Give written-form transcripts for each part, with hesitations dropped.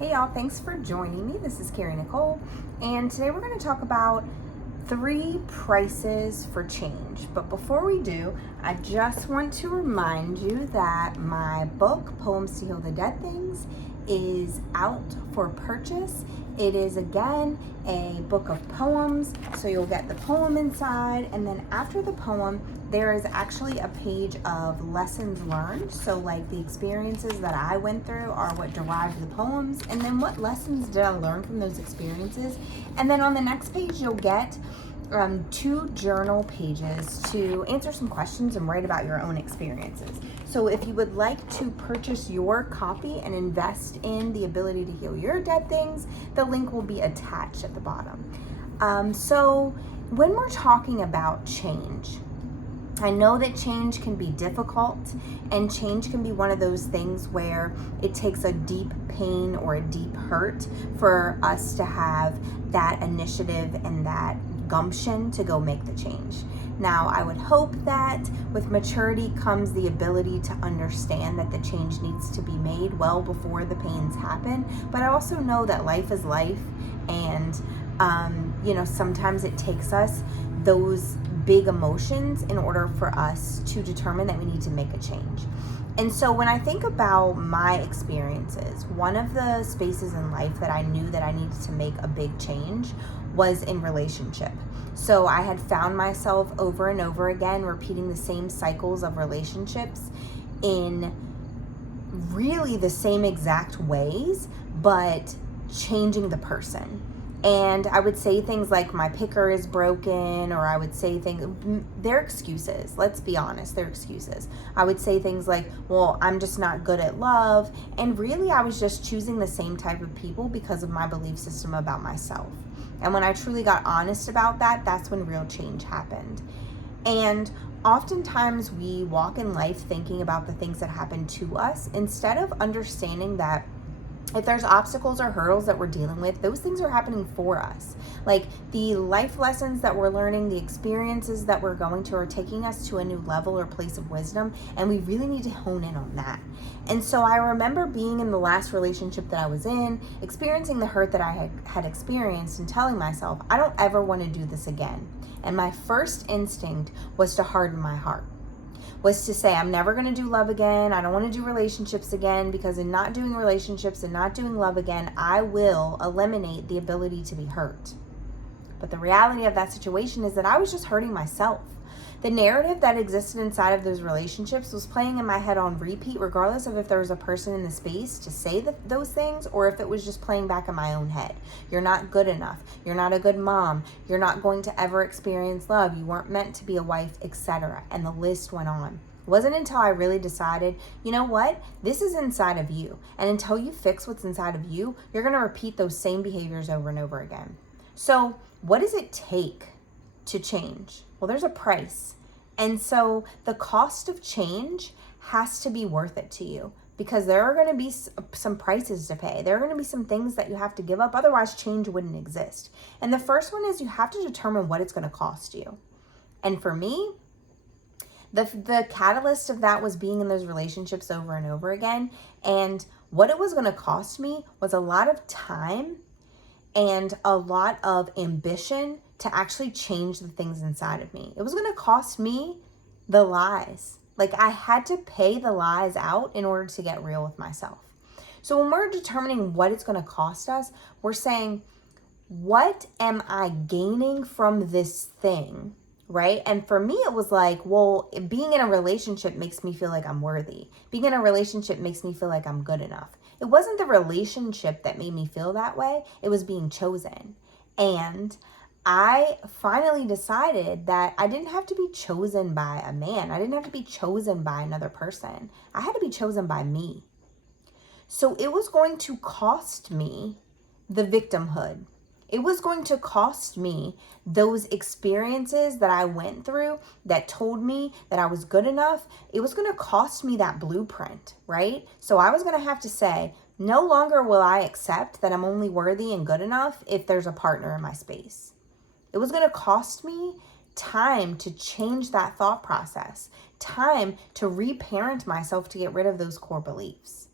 Hey y'all, thanks for joining me. This is Carrie Nicole, and today we're going to talk about 3 prices for change. But before we do, I just want to remind you that my book, Poems to Heal the Dead Things, is out for purchase. It is again a book of poems, so you'll get the poem inside, and then after the poem, there is actually a page of lessons learned. So like the experiences that I went through are what derived the poems, and then what lessons did I learn from those experiences. And then on the next page, you'll get 2 journal pages to answer some questions and write about your own experiences. So if you would like to purchase your copy and invest in the ability to heal your dead things, the link will be attached at the bottom. So when we're talking about change, I know that change can be difficult, and change can be one of those things where it takes a deep pain or a deep hurt for us to have that initiative and that gumption to go make the change. Now, I would hope that with maturity comes the ability to understand that the change needs to be made well before the pains happen. But I also know that life is life, and sometimes it takes us those big emotions in order for us to determine that we need to make a change. And so when I think about my experiences, one of the spaces in life that I knew that I needed to make a big change was in relationship. So I had found myself over and over again repeating the same cycles of relationships in really the same exact ways, but changing the person. And I would say things like my picker is broken, or I would say things, they're excuses. Let's be honest, they're excuses. I would say things like, well, I'm just not good at love. And really, I was just choosing the same type of people because of my belief system about myself. And when I truly got honest about that, that's when real change happened. And oftentimes we walk in life thinking about the things that happen to us instead of understanding that if there's obstacles or hurdles that we're dealing with, those things are happening for us. Like the life lessons that we're learning, the experiences that we're going to are taking us to a new level or place of wisdom, and we really need to hone in on that. And so I remember being in the last relationship that I was in, experiencing the hurt that I had experienced, and telling myself, I don't ever want to do this again. And my first instinct was to harden my heart. Was to say, I'm never going to do love again. I don't want to do relationships again, because in not doing relationships and not doing love again, I will eliminate the ability to be hurt. But the reality of that situation is that I was just hurting myself. The narrative that existed inside of those relationships was playing in my head on repeat, regardless of if there was a person in the space to say those things, or if it was just playing back in my own head. You're not good enough. You're not a good mom. You're not going to ever experience love. You weren't meant to be a wife, etc. And the list went on. It wasn't until I really decided, you know what? This is inside of you. And until you fix what's inside of you, you're going to repeat those same behaviors over and over again. So what does it take to change? Well, there's a price. And so the cost of change has to be worth it to you, because there are going to be some prices to pay. There are going to be some things that you have to give up. Otherwise, change wouldn't exist. And the first one is you have to determine what it's going to cost you. And for me, the catalyst of that was being in those relationships over and over again. And what it was going to cost me was a lot of time and a lot of ambition to actually change the things inside of me. It was going to cost me the lies. Like I had to pay the lies out in order to get real with myself. So when we're determining what it's going to cost us, we're saying, what am I gaining from this thing? Right? And for me, it was like, well, being in a relationship makes me feel like I'm worthy. Being in a relationship makes me feel like I'm good enough. It wasn't the relationship that made me feel that way. It was being chosen. And I finally decided that I didn't have to be chosen by a man. I didn't have to be chosen by another person. I had to be chosen by me. So it was going to cost me the victimhood. It was going to cost me those experiences that I went through that told me that I was good enough. It was going to cost me that blueprint, right? So I was going to have to say, no longer will I accept that I'm only worthy and good enough if there's a partner in my space. It was going to cost me time to change that thought process, time to reparent myself to get rid of those core beliefs.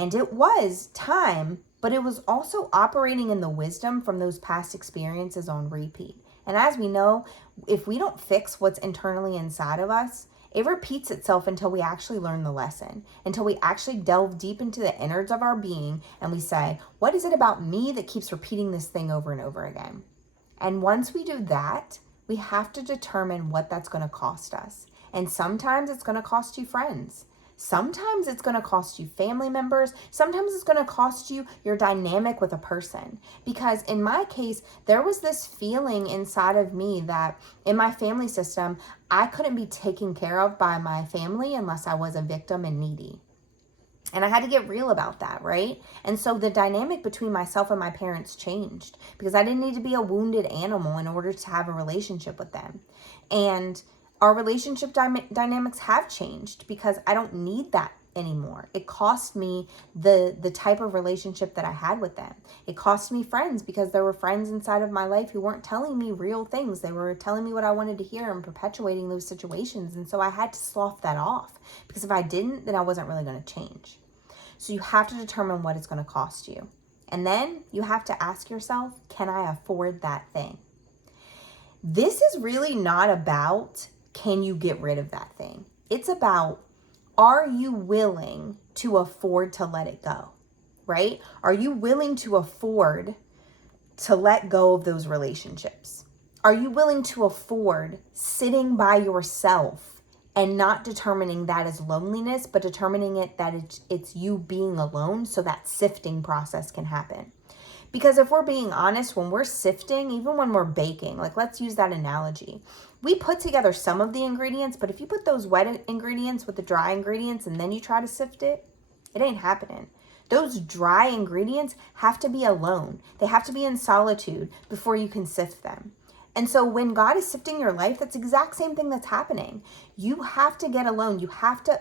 And it was time, but it was also operating in the wisdom from those past experiences on repeat. And as we know, if we don't fix what's internally inside of us, it repeats itself until we actually learn the lesson, until we actually delve deep into the innards of our being and we say, what is it about me that keeps repeating this thing over and over again? And once we do that, we have to determine what that's going to cost us. And sometimes it's going to cost you friends. Sometimes it's going to cost you family members. Sometimes it's going to cost you your dynamic with a person. Because in my case, there was this feeling inside of me that in my family system, I couldn't be taken care of by my family unless I was a victim and needy. And I had to get real about that, right? And so the dynamic between myself and my parents changed because I didn't need to be a wounded animal in order to have a relationship with them. And our relationship dynamics have changed because I don't need that anymore. It cost me the type of relationship that I had with them. It cost me friends because there were friends inside of my life who weren't telling me real things. They were telling me what I wanted to hear and perpetuating those situations. And so I had to slough that off because if I didn't, then I wasn't really going to change. So you have to determine what it's going to cost you. And then you have to ask yourself, can I afford that thing? This is really not about, can you get rid of that thing? It's about, are you willing to afford to let it go, right? Are you willing to afford to let go of those relationships? Are you willing to afford sitting by yourself and not determining that as loneliness, but determining it that it's you being alone so that sifting process can happen? Because if we're being honest, when we're sifting, even when we're baking, like let's use that analogy. We put together some of the ingredients, but if you put those wet ingredients with the dry ingredients and then you try to sift it, it ain't happening. Those dry ingredients have to be alone. They have to be in solitude before you can sift them. And so when God is sifting your life, that's the exact same thing that's happening. You have to get alone. You have to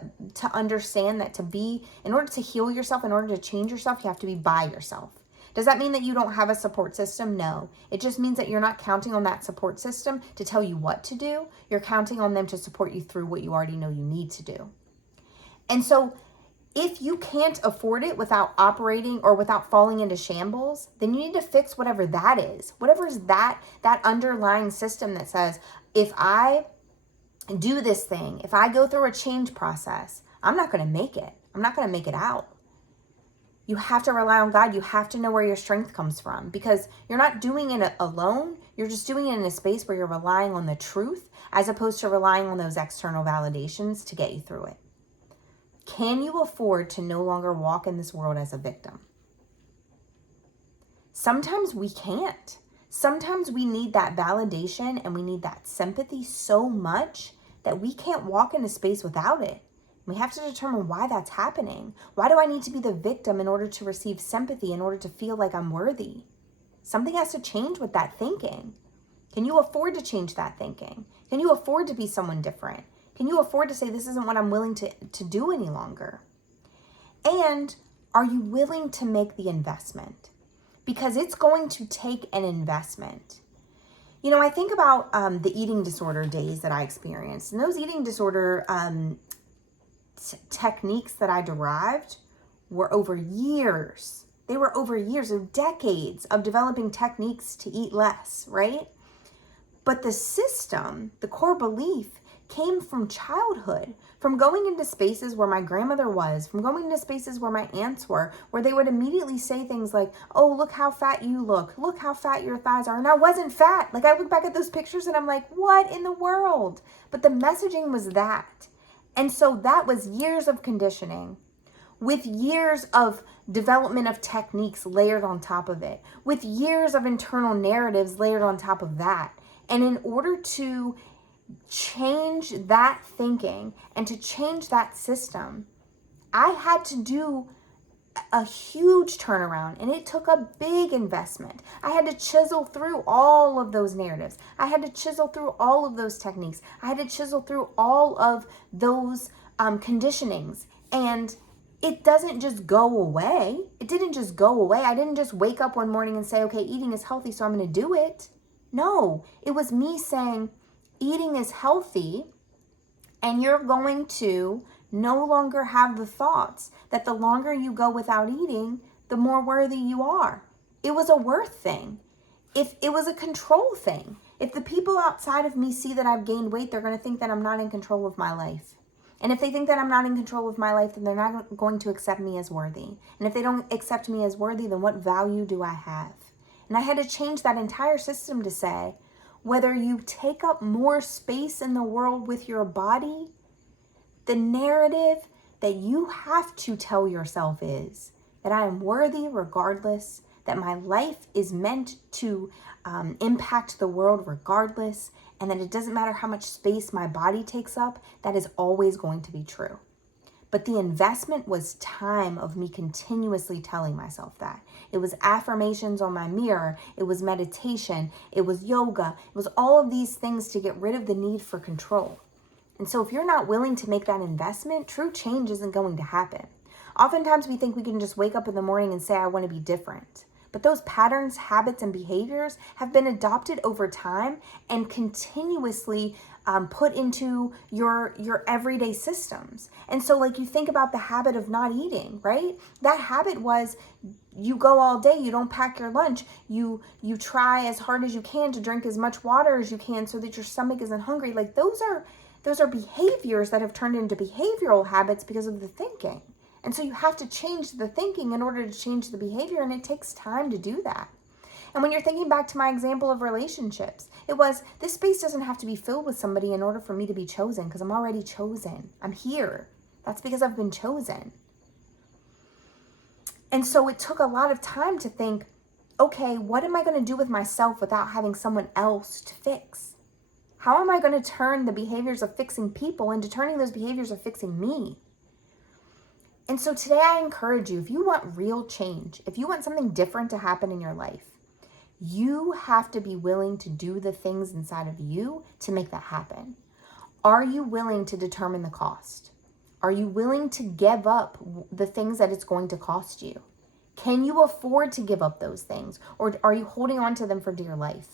understand that in order to heal yourself, in order to change yourself, you have to be by yourself. Does that mean that you don't have a support system? No. It just means that you're not counting on that support system to tell you what to do. You're counting on them to support you through what you already know you need to do. And so if you can't afford it without operating or without falling into shambles, then you need to fix whatever that is. Whatever is that underlying system that says, if I do this thing, if I go through a change process, I'm not going to make it. I'm not going to make it out. You have to rely on God. You have to know where your strength comes from because you're not doing it alone. You're just doing it in a space where you're relying on the truth as opposed to relying on those external validations to get you through it. Can you afford to no longer walk in this world as a victim? Sometimes we can't. Sometimes we need that validation and we need that sympathy so much that we can't walk in a space without it. We have to determine why that's happening. Why do I need to be the victim in order to receive sympathy, in order to feel like I'm worthy? Something has to change with that thinking. Can you afford to change that thinking? Can you afford to be someone different? Can you afford to say, this isn't what I'm willing to do any longer? And are you willing to make the investment? Because it's going to take an investment. You know, I think about the eating disorder days that I experienced. And those eating disorder techniques that I derived were over years. They were over years of decades of developing techniques to eat less, right? But the system, the core belief, came from childhood, from going into spaces where my grandmother was, from going into spaces where my aunts were, where they would immediately say things like, oh, look how fat you look how fat your thighs are. And I wasn't fat. Like I look back at those pictures and I'm like, what in the world? But the messaging was that. And so that was years of conditioning with years of development of techniques layered on top of it, with years of internal narratives layered on top of that. And in order to change that thinking and to change that system, I had to do a huge turnaround, and it took a big investment. I had to chisel through all of those narratives. I had to chisel through all of those techniques. I had to chisel through all of those conditionings. And it doesn't just go away. It didn't just go away. I didn't just wake up one morning and say, okay, eating is healthy, so I'm going to do it. No, it was me saying, eating is healthy, and you're going to no longer have the thoughts that the longer you go without eating, the more worthy you are. It was a worth thing. If it was a control thing, if the people outside of me see that I've gained weight, they're going to think that I'm not in control of my life. And if they think that I'm not in control of my life, then they're not going to accept me as worthy. And if they don't accept me as worthy, then what value do I have? And I had to change that entire system to say, whether you take up more space in the world with your body, the narrative that you have to tell yourself is that I am worthy regardless, that my life is meant to impact the world regardless, and that it doesn't matter how much space my body takes up, that is always going to be true. But the investment was time of me continuously telling myself that. It was affirmations on my mirror. It was meditation. It was yoga. It was all of these things to get rid of the need for control. And so if you're not willing to make that investment, true change isn't going to happen. Oftentimes we think we can just wake up in the morning and say, I want to be different. But those patterns, habits, and behaviors have been adopted over time and continuously put into your everyday systems. And so like you think about the habit of not eating, right? That habit was you go all day, you don't pack your lunch, you try as hard as you can to drink as much water as you can so that your stomach isn't hungry. Like those are behaviors that have turned into behavioral habits because of the thinking. And so you have to change the thinking in order to change the behavior, and it takes time to do that. And when you're thinking back to my example of relationships, it was, this space doesn't have to be filled with somebody in order for me to be chosen, because I'm already chosen. I'm here. That's because I've been chosen. And so it took a lot of time to think, okay, what am I going to do with myself without having someone else to fix? How am I going to turn the behaviors of fixing people into turning those behaviors of fixing me? And so today I encourage you, if you want real change, if you want something different to happen in your life, you have to be willing to do the things inside of you to make that happen. Are you willing to determine the cost? Are you willing to give up the things that it's going to cost you? Can you afford to give up those things? Or are you holding on to them for dear life?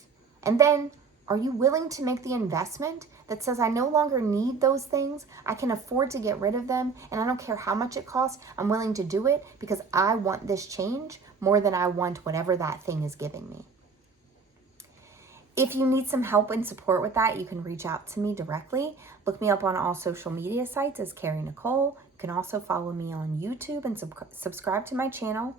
And then, are you willing to make the investment that says, I no longer need those things, I can afford to get rid of them, and I don't care how much it costs, I'm willing to do it because I want this change more than I want whatever that thing is giving me. If you need some help and support with that, you can reach out to me directly. Look me up on all social media sites as Carrie Nicole. You can also follow me on YouTube and subscribe to my channel.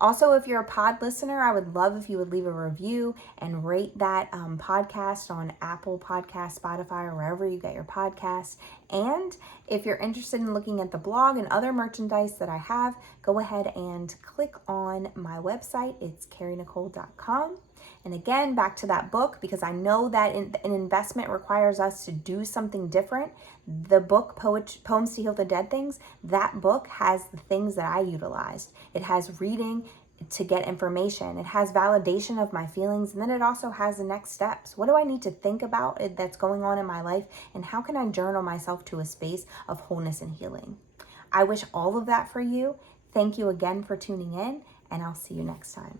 Also, if you're a pod listener, I would love if you would leave a review and rate that podcast on Apple Podcasts, Spotify, or wherever you get your podcasts. And if you're interested in looking at the blog and other merchandise that I have, go ahead and click on my website. It's carrienicole.com. And again, back to that book, because I know that an investment requires us to do something different. The book, Poems to Heal the Dead Things, that book has the things that I utilized. It has reading to get information. It has validation of my feelings. And then it also has the next steps. What do I need to think about that's going on in my life? And how can I journal myself to a space of wholeness and healing? I wish all of that for you. Thank you again for tuning in, and I'll see you next time.